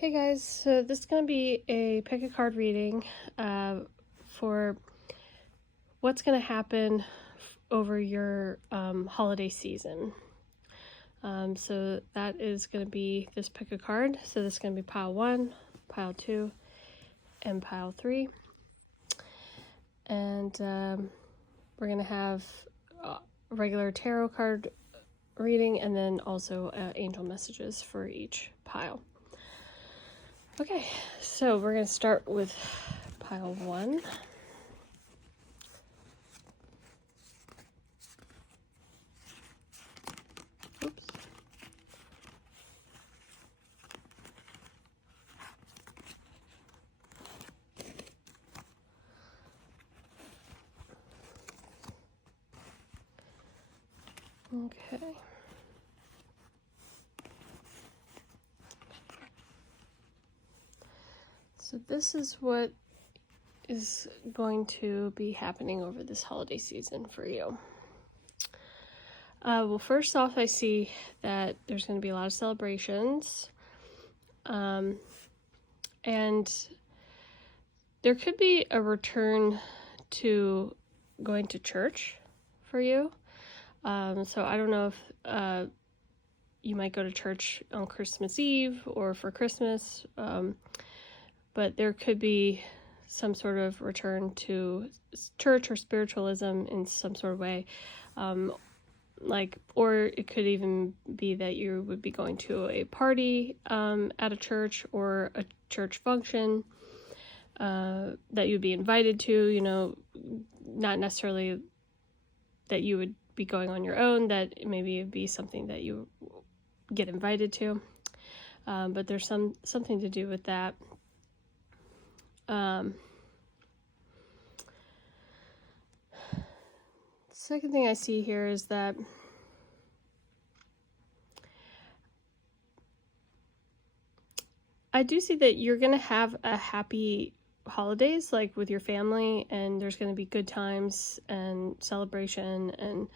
Hey guys, so this is going to be a pick a card reading for what's going to happen over your holiday season. So that is going to be this pick a card. So this is going to be pile 1, pile 2, and pile 3. And we're going to have a regular tarot card reading and then also angel messages for each pile. Okay, so we're going to start with pile 1. Oops. Okay. So this is what is going to be happening over this holiday season for you. Well, first off, I see that there's going to be a lot of celebrations. And there could be a return to going to church for you. So I don't know if you might go to church on Christmas Eve or for Christmas. But there could be some sort of return to church or spiritualism in some sort of way. Or it could even be that you would be going to a party at a church or a church function that you'd be invited to, not necessarily that you would be going on your own, that maybe it'd be something that you get invited to. But there's something to do with that. Second thing I see here is that I do see that you're going to have a happy holidays, like with your family, and there's going to be good times and celebration and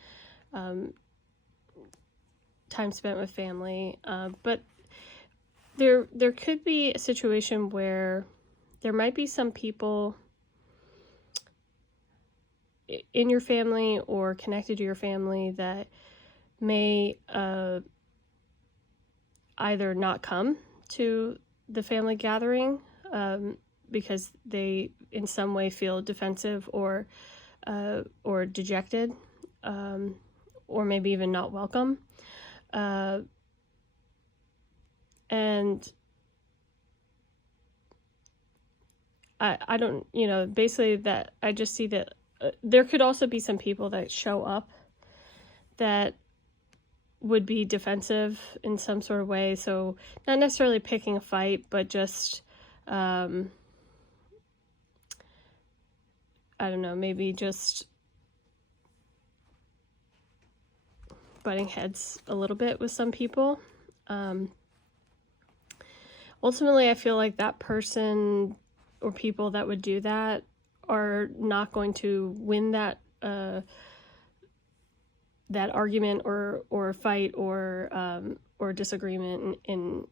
time spent with family. But there could be a situation where there might be some people in your family or connected to your family that may either not come to the family gathering because they in some way feel defensive or dejected, or maybe even not welcome. And I don't, basically that I just see that there could also be some people that show up that would be defensive in some sort of way. So not necessarily picking a fight, but just, I don't know, maybe just butting heads a little bit with some people. Ultimately, I feel like that person or people that would do that are not going to win that argument or fight or disagreement in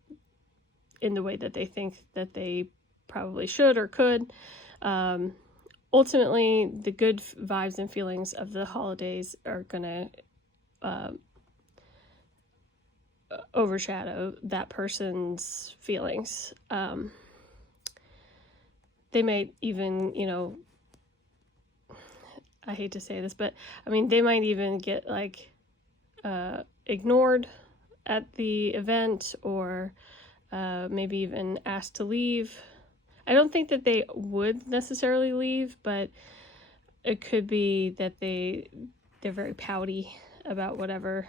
the way that they think that they probably should or could. Ultimately, the good vibes and feelings of the holidays are gonna overshadow that person's feelings. They might even, I hate to say this, but they might even get ignored at the event or maybe even asked to leave. I don't think that they would necessarily leave, but it could be that they're very pouty about whatever,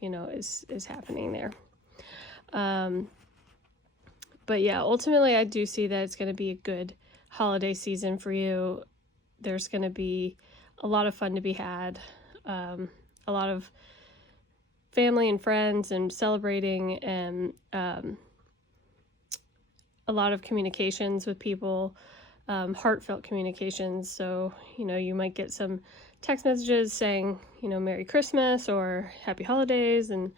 is happening there. But yeah, ultimately I do see that it's going to be a good holiday season for you. There's going to be a lot of fun to be had, a lot of family and friends and celebrating, and a lot of communications with people, heartfelt communications. So, you might get some text messages saying, Merry Christmas or Happy Holidays, and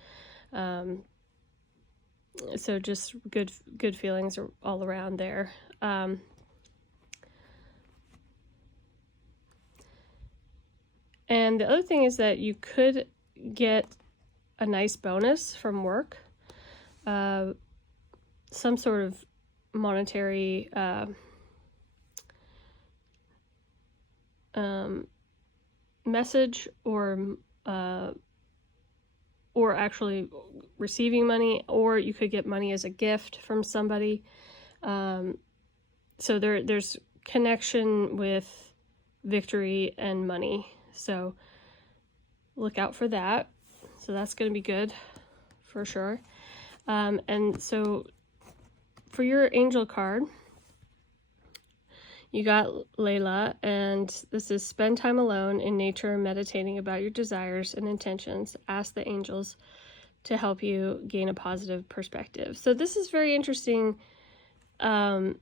So just good feelings all around there. And the other thing is that you could get a nice bonus from work, some sort of monetary message, or actually receiving money, or you could get money as a gift from somebody. So there's connection with victory and money. So look out for that. So that's going to be good for sure. And so for your angel card, you got Layla, and this is spend time alone in nature, meditating about your desires and intentions. Ask the angels to help you gain a positive perspective. So this is very interesting, kind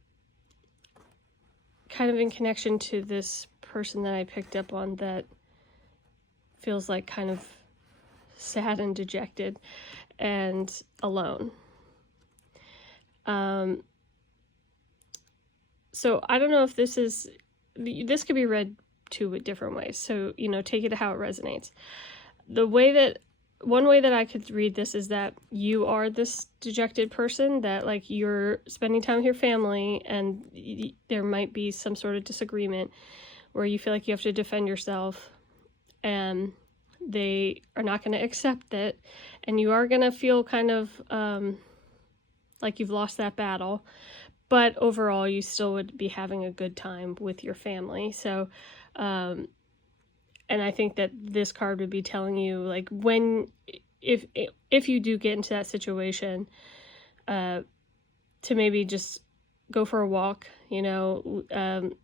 of in connection to this person that I picked up on that feels like kind of sad and dejected and alone. So I don't know if this could be read two different ways. So, take it how it resonates. One way that I could read this is that you are this dejected person, that like you're spending time with your family and there might be some sort of disagreement where you feel like you have to defend yourself and they are not going to accept it, and you are going to feel kind of like you've lost that battle, but overall you still would be having a good time with your family. So and I think that this card would be telling you, like, if you do get into that situation, to maybe just go for a walk,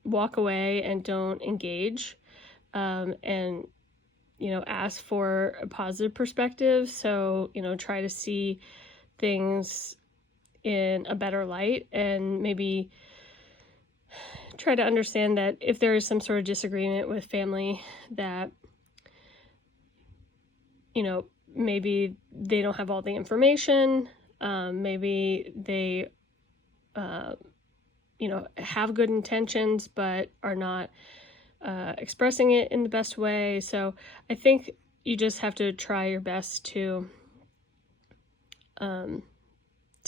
walk away and don't engage, and ask for a positive perspective. So, try to see things in a better light, and maybe try to understand that if there is some sort of disagreement with family, that, maybe they don't have all the information, maybe they, have good intentions, but are not expressing it in the best way. So I think you just have to try your best to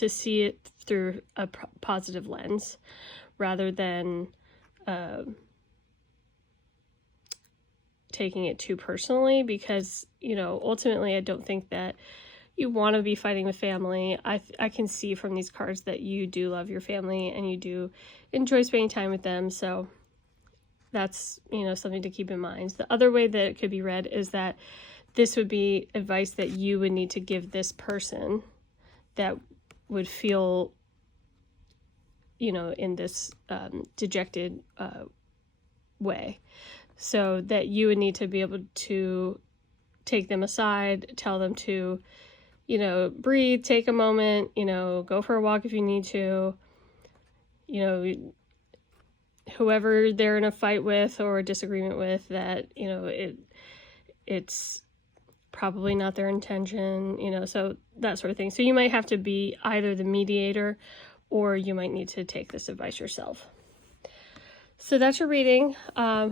see it through a positive lens, rather than taking it too personally, because ultimately I don't think that you want to be fighting with family. I can see from these cards that you do love your family and you do enjoy spending time with them. So that's, something to keep in mind. The other way that it could be read is that this would be advice that you would need to give this person that would feel, in this dejected way. So that you would need to be able to take them aside, tell them to, breathe, take a moment, go for a walk if you need to, whoever they're in a fight with or a disagreement with, that, it's probably not their intention, so that sort of thing. So you might have to be either the mediator, or you might need to take this advice yourself. So that's your reading. I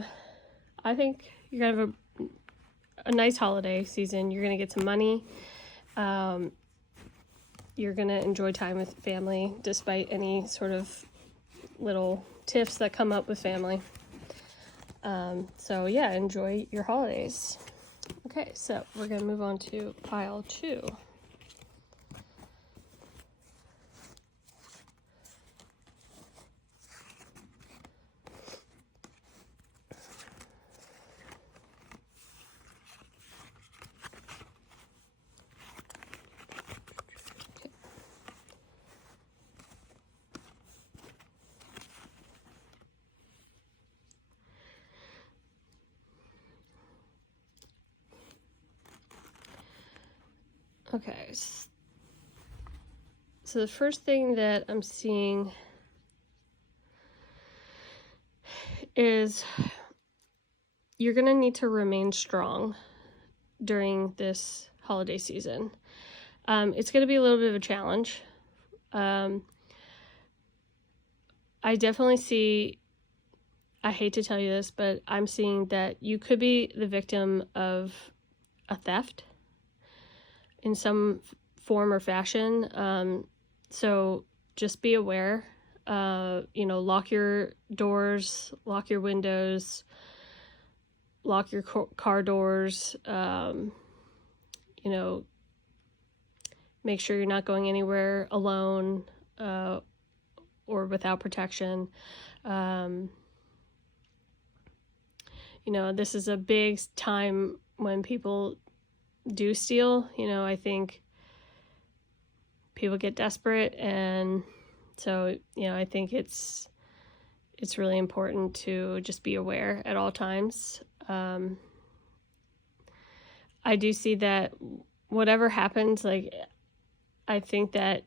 think you're going to have a nice holiday season. You're going to get some money. You're going to enjoy time with family, despite any sort of little tiffs that come up with family. So yeah, enjoy your holidays. Okay, so we're going to move on to pile 2. Okay, so the first thing that I'm seeing is you're going to need to remain strong during this holiday season. It's going to be a little bit of a challenge, I definitely see, I hate to tell you this, but I'm seeing that you could be the victim of a theft in some form or fashion. So just be aware. Lock your doors, lock your windows, lock your car doors. Make sure you're not going anywhere alone or without protection. This is a big time when people do steal. I think people get desperate, and so I think it's really important to just be aware at all times. I do see that whatever happens, I think that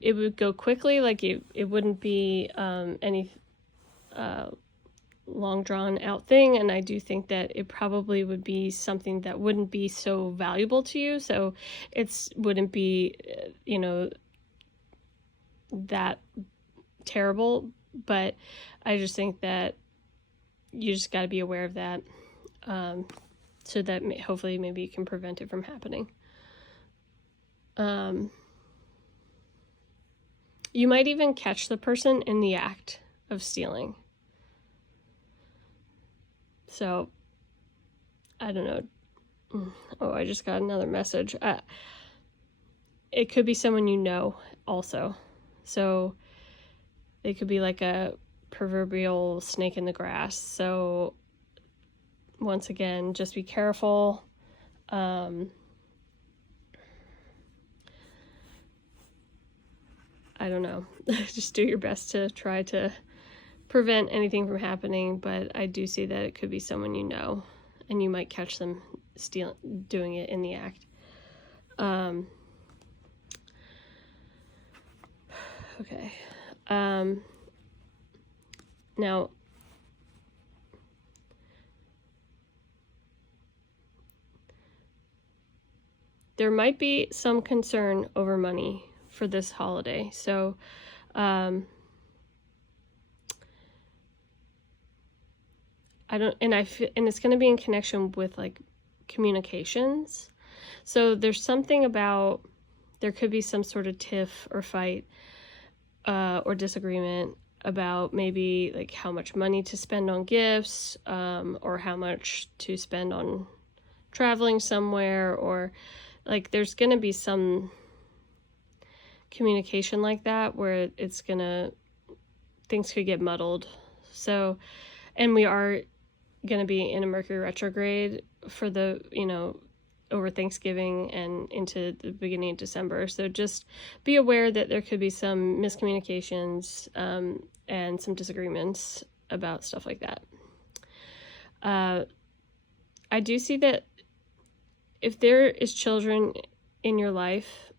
it would go quickly. It wouldn't be any long drawn out thing, and I do think that it probably would be something that wouldn't be so valuable to you, so wouldn't be that terrible. But I just think that you just got to be aware of that, so that hopefully maybe you can prevent it from happening. You might even catch the person in the act of stealing. So, I don't know. Oh, I just got another message. It could be someone you know also. So, they could be like a proverbial snake in the grass. So, once again, just be careful. I don't know. Just do your best to try to prevent anything from happening, but I do see that it could be someone you know, and you might catch them doing it in the act. Okay. Now, there might be some concern over money for this holiday. So, and it's going to be in connection with communications. So there's something about, there could be some sort of tiff or fight or disagreement about maybe how much money to spend on gifts, or how much to spend on traveling somewhere, or there's going to be some communication like that where things could get muddled. So, and we are going to be in a Mercury retrograde for over Thanksgiving and into the beginning of December. So just be aware that there could be some miscommunications and some disagreements about stuff like that. I do see that if there is children in your life,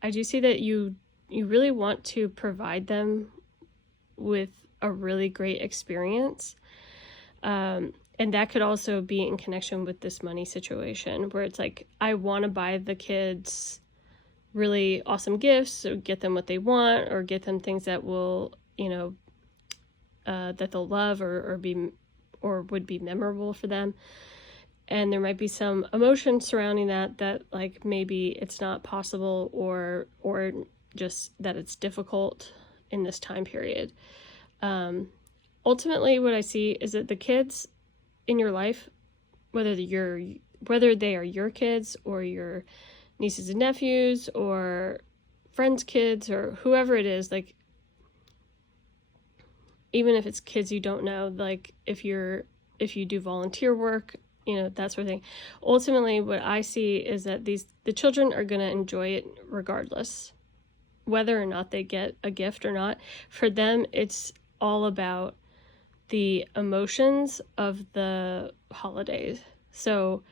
I do see that you really want to provide them with a really great experience. And that could also be in connection with this money situation where it's I want to buy the kids really awesome gifts, or get them what they want, or get them things that will, that they'll love or would be memorable for them. And there might be some emotion surrounding that maybe it's not possible, or just that it's difficult in this time period. Ultimately, what I see is that the kids in your life, whether they are your kids or your nieces and nephews or friends' kids or whoever it is, even if it's kids you don't know, if you do volunteer work, that sort of thing. Ultimately, what I see is that the children are going to enjoy it regardless, whether or not they get a gift or not. For them, it's all about the emotions of the holidays. So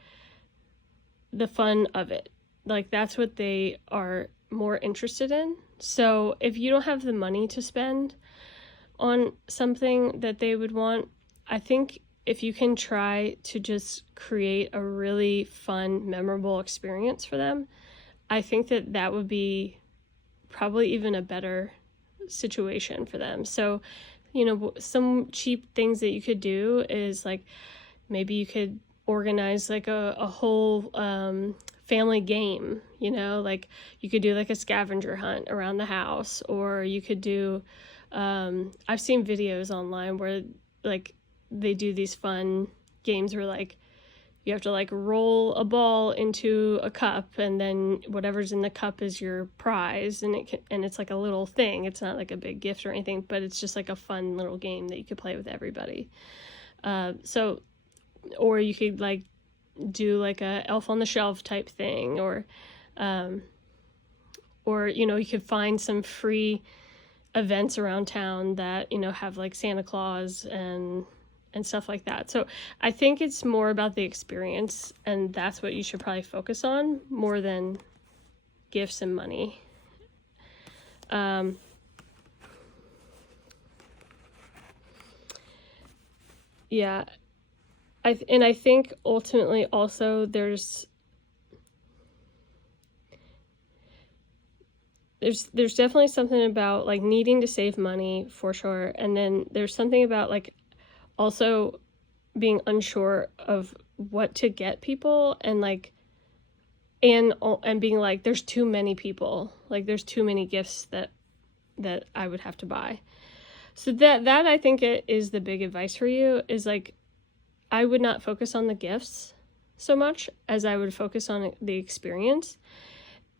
the fun of it, that's what they are more interested in. So if you don't have the money to spend on something that they would want, I think if you can try to just create a really fun, memorable experience for them, I think that would be probably even a better situation for them. So, some cheap things that you could do is like, maybe you could organize like a whole family game, like you could do like a scavenger hunt around the house, or you could do, I've seen videos online where like they do these fun games where like you have to like roll a ball into a cup, and then whatever's in the cup is your prize, and it's like a little thing. It's not like a big gift or anything, but it's just like a fun little game that you could play with everybody. Or you could like do like a Elf on the Shelf type thing, or you could find some free events around town that have like Santa Claus and stuff like that. So I think it's more about the experience, and that's what you should probably focus on more than gifts and money. Yeah. I think ultimately also there's definitely something about like needing to save money for sure. And then there's something about like also being unsure of what to get people, and like and being like there's too many people, like there's too many gifts that I would have to buy. So that I think it is the big advice for you, is like I would not focus on the gifts so much as I would focus on the experience.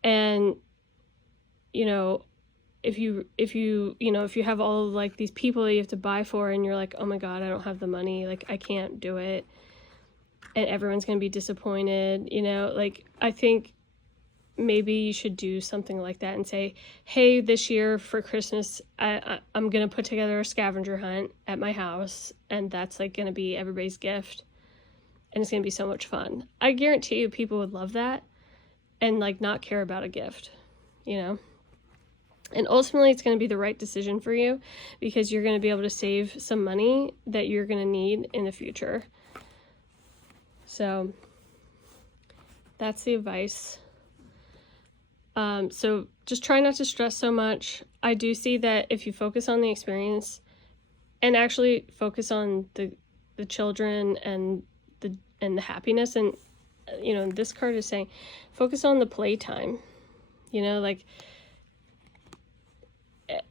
And if you have all of like these people that you have to buy for, and you're like, oh my God, I don't have the money, like I can't do it, and everyone's going to be disappointed, like I think maybe you should do something like that and say, hey, this year for Christmas, I'm going to put together a scavenger hunt at my house, and that's like going to be everybody's gift, and it's going to be so much fun. I guarantee you people would love that and like not care about a gift, And ultimately, it's going to be the right decision for you, because you're going to be able to save some money that you're going to need in the future. So that's the advice. So just try not to stress so much. I do see that if you focus on the experience and actually focus on the children and the happiness, and this card is saying focus on the playtime, like.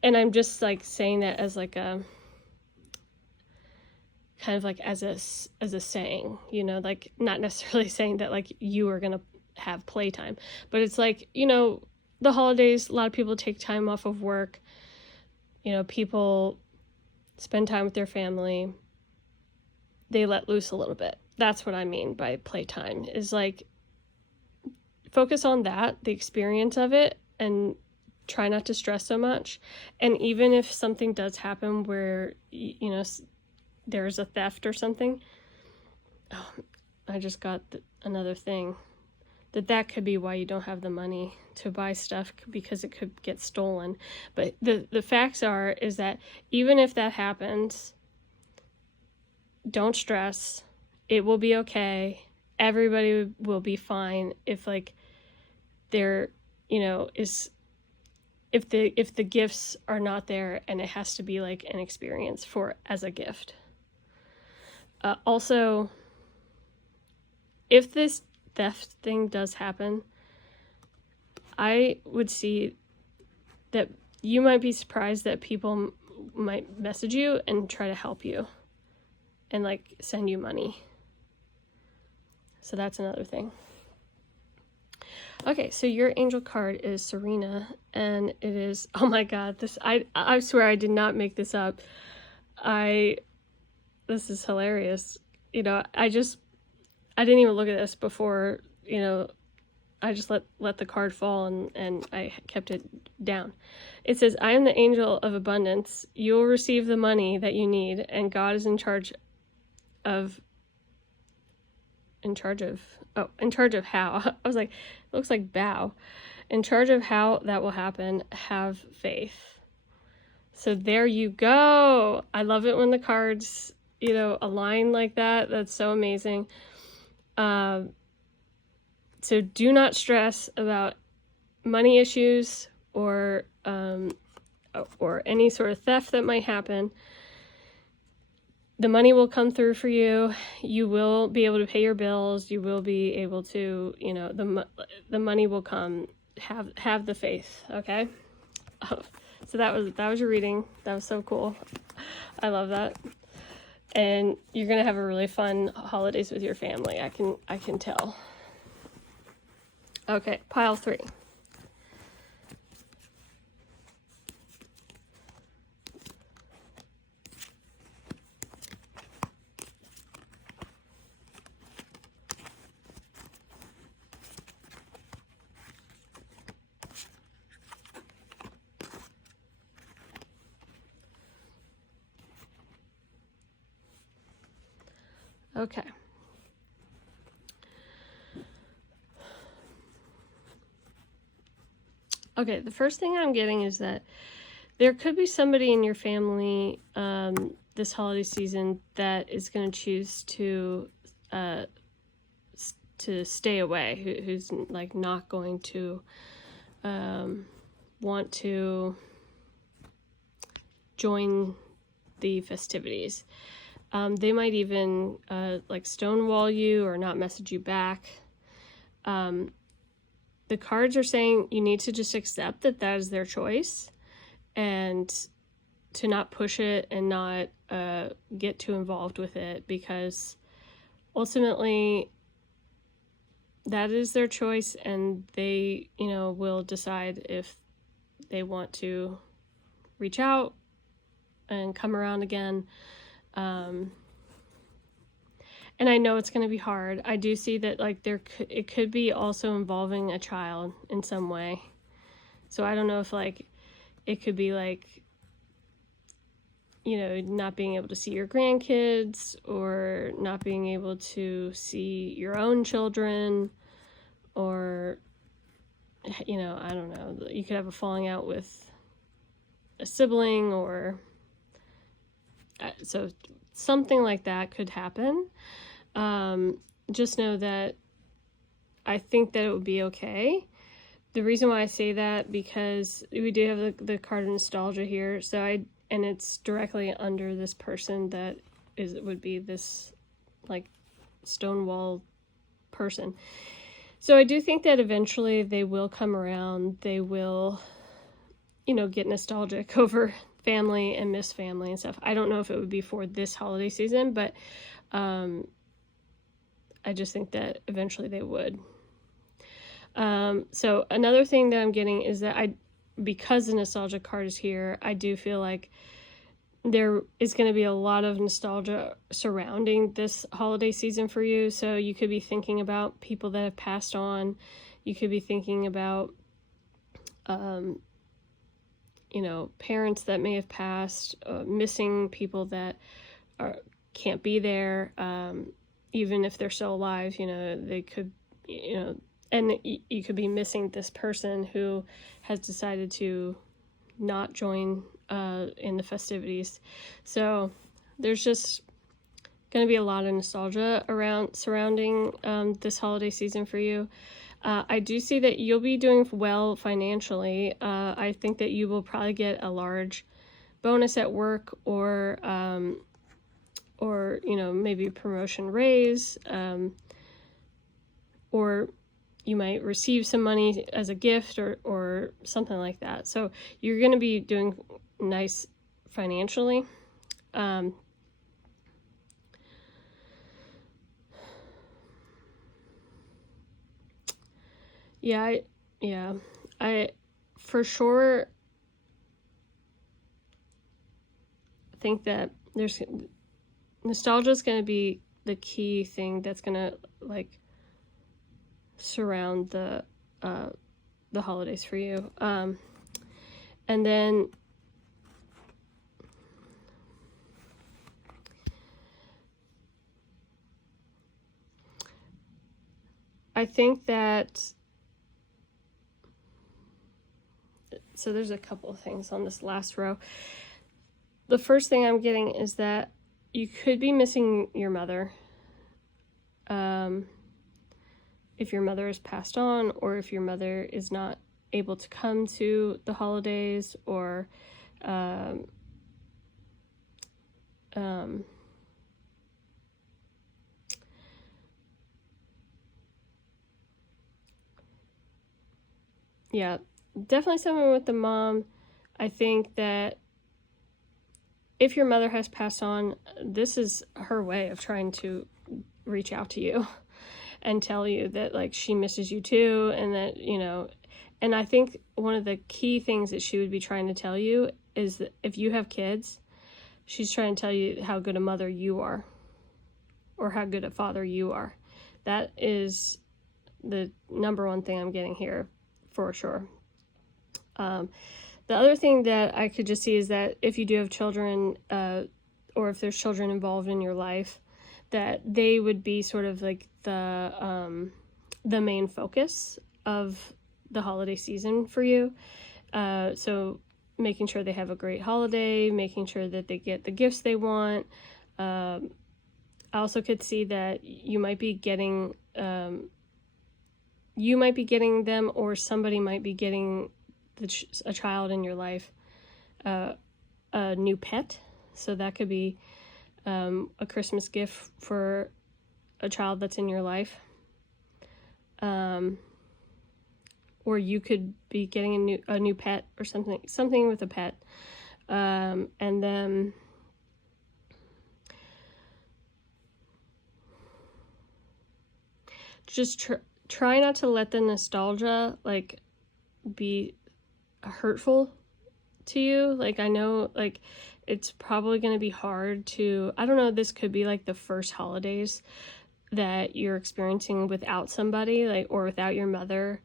And I'm just like saying that as like a kind of like as a saying, like not necessarily saying that like you are gonna have playtime, but it's like, the holidays, a lot of people take time off of work, people spend time with their family, they let loose a little bit. That's what I mean by playtime, is like focus on that, the experience of it, and try not to stress so much. And even if something does happen where, there's a theft or something, I just got another thing, that could be why you don't have the money to buy stuff, because it could get stolen. But the facts is that even if that happens, don't stress. It will be okay. Everybody will be fine if like there, is, if the gifts are not there, and it has to be like an experience as a gift. Also, if this theft thing does happen, I would see that you might be surprised that people might message you and try to help you and like send you money. So that's another thing. Okay, so your angel card is Serena, and it is, oh my God, I swear I did not make this up. This is hilarious. I didn't even look at this before, I just let the card fall, and I kept it down. It says, I am the angel of abundance. You will receive the money that you need, and God is in charge of how. I was like, it looks like bow. In charge of how that will happen. Have faith. So there you go. I love it when the cards align like that. That's so amazing. So do not stress about money issues or any sort of theft that might happen. The money will come through for you. You will be able to pay your bills. You will be able to, the money will come. Have the faith, okay? So that was your reading. That was so cool. I love that. And you're gonna have a really fun holidays with your family. I can tell. Okay, pile 3. Okay. Okay, the first thing I'm getting is that there could be somebody in your family this holiday season that is going to choose to stay away, who's like not going to want to join the festivities. They might even like stonewall you or not message you back. The cards are saying you need to just accept that is their choice and to not push it and not get too involved with it, because ultimately that is their choice, and they, will decide if they want to reach out and come around again. And I know it's going to be hard. I do see that it could be also involving a child in some way. So I don't know if it could be not being able to see your grandkids or not being able to see your own children, or, I don't know. You could have a falling out with a sibling, or so something like that could happen. Just know that I think that it would be okay. The reason why I say that, because we do have the card of nostalgia here, and it's directly under this person that would be this stonewall person. So I do think that eventually they will come around. They will, get nostalgic over family and miss family and stuff. I don't know if it would be for this holiday season, but I just think that eventually they would. So another thing that I'm getting is that because the nostalgia card is here, I do feel like there is going to be a lot of nostalgia surrounding this holiday season for you. So you could be thinking about people that have passed on. You could be thinking about, parents that may have passed, missing people that can't be there, even if they're still alive. They could, and you could be missing this person who has decided to not join in the festivities. So there's just going to be a lot of nostalgia surrounding this holiday season for you. I do see that you'll be doing well financially. I think that you will probably get a large bonus at work, or maybe a promotion raise, or you might receive some money as a gift or something like that. So you're going to be doing nice financially. I for sure think that nostalgia is going to be the key thing that's going to surround the holidays for you. And then I think that, so there's a couple of things on this last row. The first thing I'm getting is that you could be missing your mother. If your mother has passed on, or if your mother is not able to come to the holidays, or yeah, definitely someone with the mom. I think that if your mother has passed on, this is her way of trying to reach out to you and tell you that, like, she misses you too, and that, you know, and I think one of the key things that she would be trying to tell you is that if you have kids, she's trying to tell you how good a mother you are, or how good a father you are. That is the number one thing I'm getting here, for sure. The other thing that I could just see is that if you do have children, or if there's children involved in your life, that they would be sort of like the main focus of the holiday season for you. So making sure they have a great holiday, making sure that they get the gifts they want. I also could see that you might be getting them, or somebody might be getting a child in your life a new pet. So that could be a Christmas gift for a child that's in your life. Or you could be getting a new pet, or something with a pet. And then just try not to let the nostalgia, like, be hurtful to you. Like, I know, like, it's probably going to be hard to, I don't know, this could be like the first holidays that you're experiencing without somebody, like, or without your mother.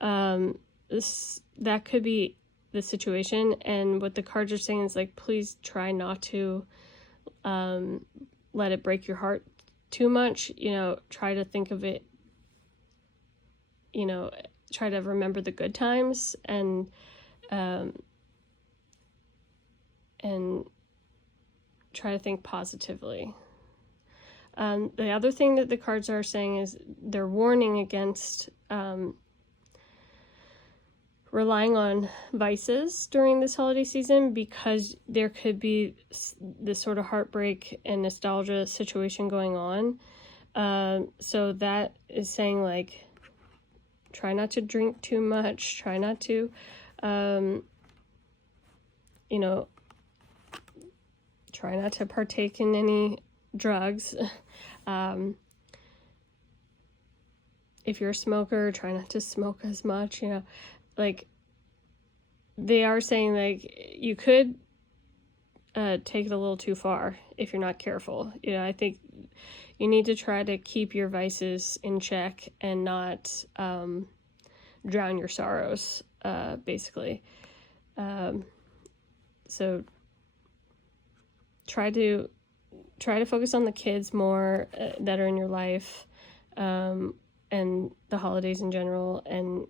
That could be the situation, and what the cards are saying is, like, please try not to let it break your heart too much. You know, try to think of it, you know, try to remember the good times, and try to think positively. The other thing that the cards are saying is they're warning against relying on vices during this holiday season, because there could be this sort of heartbreak and nostalgia situation going on. So that is saying, like, try not to drink too much, try not to, you know, try not to partake in any drugs. If you're a smoker, try not to smoke as much, you know. Like, they are saying, like, you could take it a little too far if you're not careful. You know, I think you need to try to keep your vices in check and not drown your sorrows, basically. So try to focus on the kids more that are in your life, and the holidays in general, and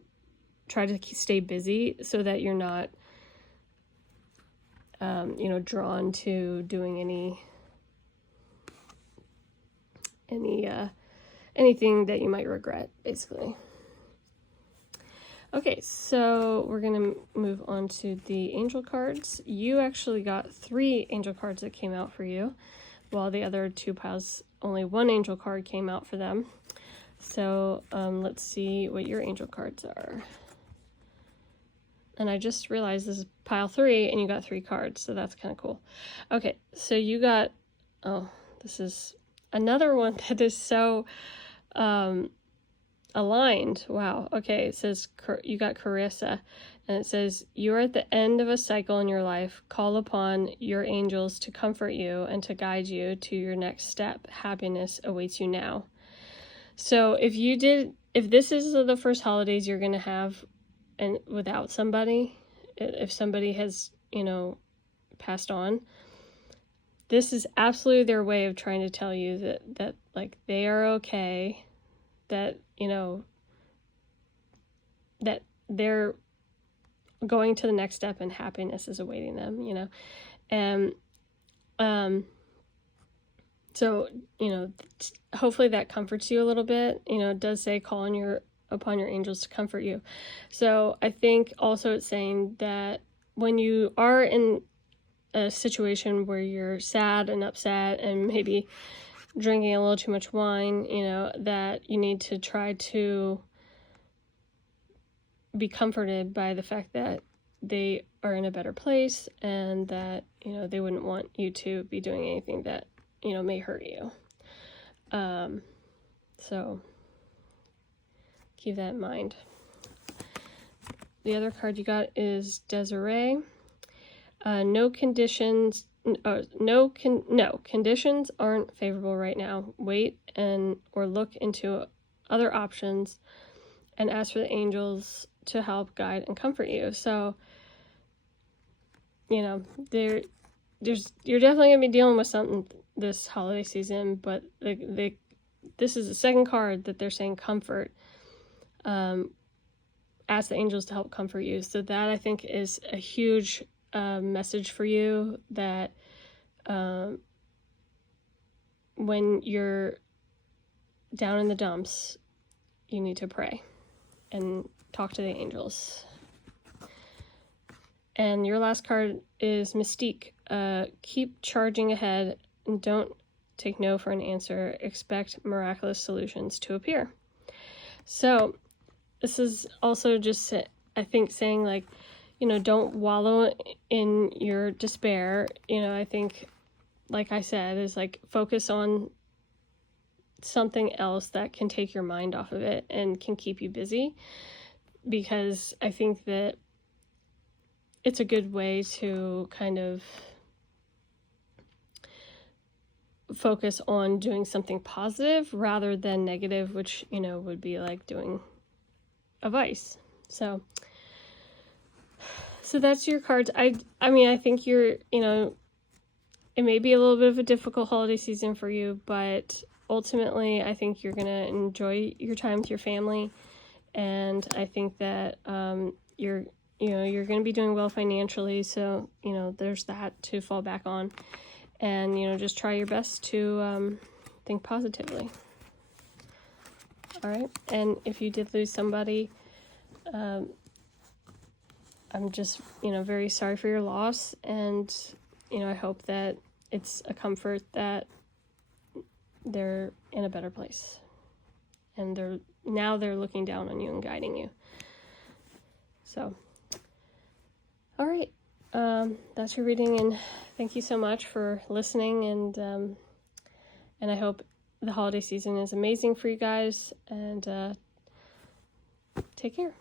try to stay busy so that you're not, you know, drawn to doing anything that you might regret, basically. Okay, so we're going to move on to the angel cards. You actually got 3 angel cards that came out for you, while the other 2 piles, only 1 angel card came out for them. So let's see what your angel cards are. And I just realized this is pile 3 and you got 3 cards, so that's kind of cool. Okay, so you got, oh, this is another one that is so aligned. Wow. Okay, it says you got Carissa, and it says, you are at the end of a cycle in your life. Call upon your angels to comfort you and to guide you to your next step. Happiness awaits you now. So if this is the first holidays you're going to have and without somebody, if somebody has, you know, passed on, this is absolutely their way of trying to tell you that like, they are okay, that, you know, that they're going to the next step and happiness is awaiting them, you know. And So, hopefully that comforts you a little bit. It does say call on upon your angels to comfort you. So I think also it's saying that when you are in a situation where you're sad and upset and maybe drinking a little too much wine, that you need to try to be comforted by the fact that they are in a better place and that, they wouldn't want you to be doing anything that, may hurt you. So keep that in mind. The other card you got is Desiree. Conditions aren't favorable right now. Wait or look into other options and ask for the angels to help guide and comfort you. So, you're definitely gonna be dealing with something this holiday season, but this is the second card that they're saying comfort. Ask the angels to help comfort you. So that, I think, is a huge message for you, that when you're down in the dumps, you need to pray and talk to the angels. And your last card is Mystique. Keep charging ahead and don't take no for an answer. Expect miraculous solutions to appear. So this is also just, I think, saying like, don't wallow in your despair. I think, like I said, is like focus on something else that can take your mind off of it and can keep you busy, because I think that it's a good way to kind of focus on doing something positive rather than negative, which, would be like doing a vice. So that's your cards. I think you're, it may be a little bit of a difficult holiday season for you, but ultimately I think you're going to enjoy your time with your family. And I think that you're going to be doing well financially. So, there's that to fall back on. And, just try your best to think positively. All right. And if you did lose somebody, I'm just, very sorry for your loss. And, I hope that it's a comfort that they're in a better place. And they're looking down on you and guiding you. So, all right. That's your reading, and thank you so much for listening. And I hope the holiday season is amazing for you guys. And take care.